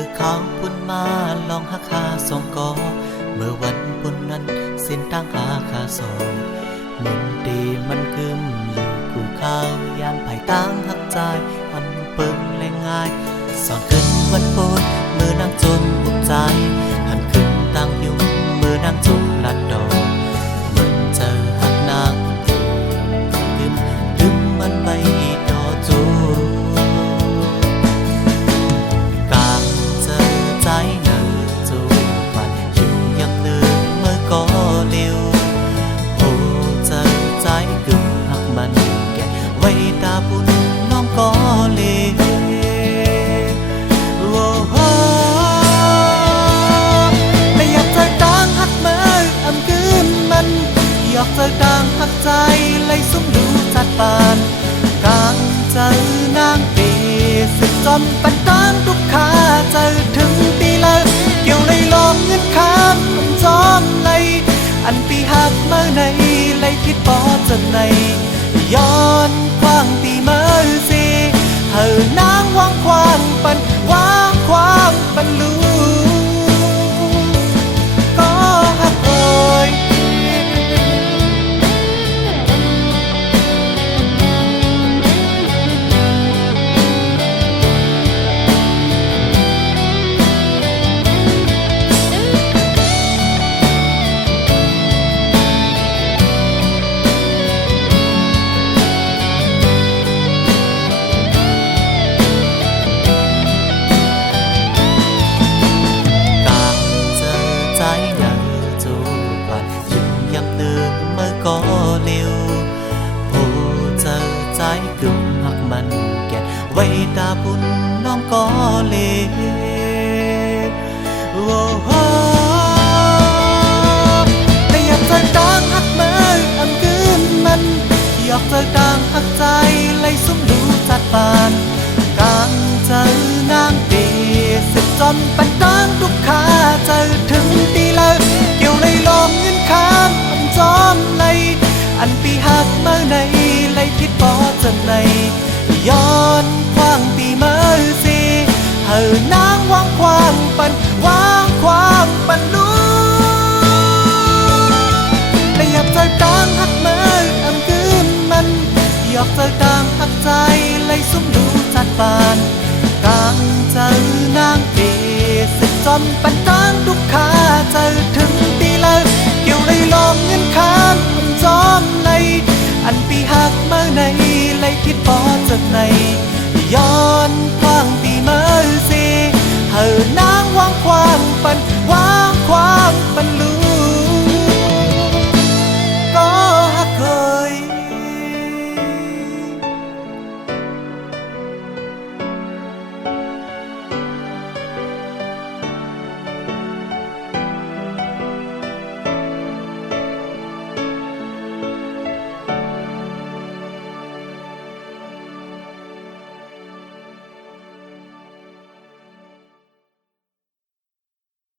มื่อเขาปุ่นมาลองหักหาสองกอเมื่อวันปุ่นนั้นเส้นทางหาขาสองเหมือนดีมันกึมอยู่กูข้าวยานภายตั้งหักใจมันเปิงแรงง่ายสอนขึ้นวันโปนมือนางจนอุกใจหันขึ้นตั้งยุ่งมือนางจุกลัดดอกเหมือนเจอหักนางกึมดึงมันไว้ดอจูกลางเจอใจเนอจูปัดอยู่ยังเดินเมื่อก็เร็วโอ้เจอใจกึมหักมันแก่ไว้ตาบุญน้องก็เลอยากเจอดังหักใจไล่สุ่มดูจัดปานกลางเจอนางเอสึกจอมปันตานทุกขาเจอถึงตีเลยเกี่ยวเลยลองเงินข้ามมันจอมไล่อันปีหักเมื่อในไล่คิดปอจนในย้อนคว้างตีเมื่อสิเธอนางวางควางปันวางควางปันลูก็หักเอ่ยก็เร็วโอ้เจอใจกึ่มหักมันแก่ไว้ตาบุญน้องก็เลโอ้โหแต่อยากเจอดังหักเมื่ออันกึมมันอยากเจอดังหักใจไล่สุ่มดูจัดปานกลางเจอนางเดสึกจอมปันตั้งทุกขาเจอถึงตีเลยเกี่ยวเลยลองเงินข้ามจอมไล่อันปีหักเมื่อในไล่คิดปอจนในย้อนคว้างตีเมื่อสิเธอนางวางควางปันวางความปันดูแต่อยากเจอดังหักเมื่ออันกึมมันอยากเจอดังหักใจไล่สุ่มดูจัดปานกลางเจอนางเอสึกจอมปันตั้งทุกขาเจอถึงตีเลยเกี่ยวเลยลองเงินข้ามจอมไล่อันปีหักเมื่อในไล่คิดปอจากในย้อนควา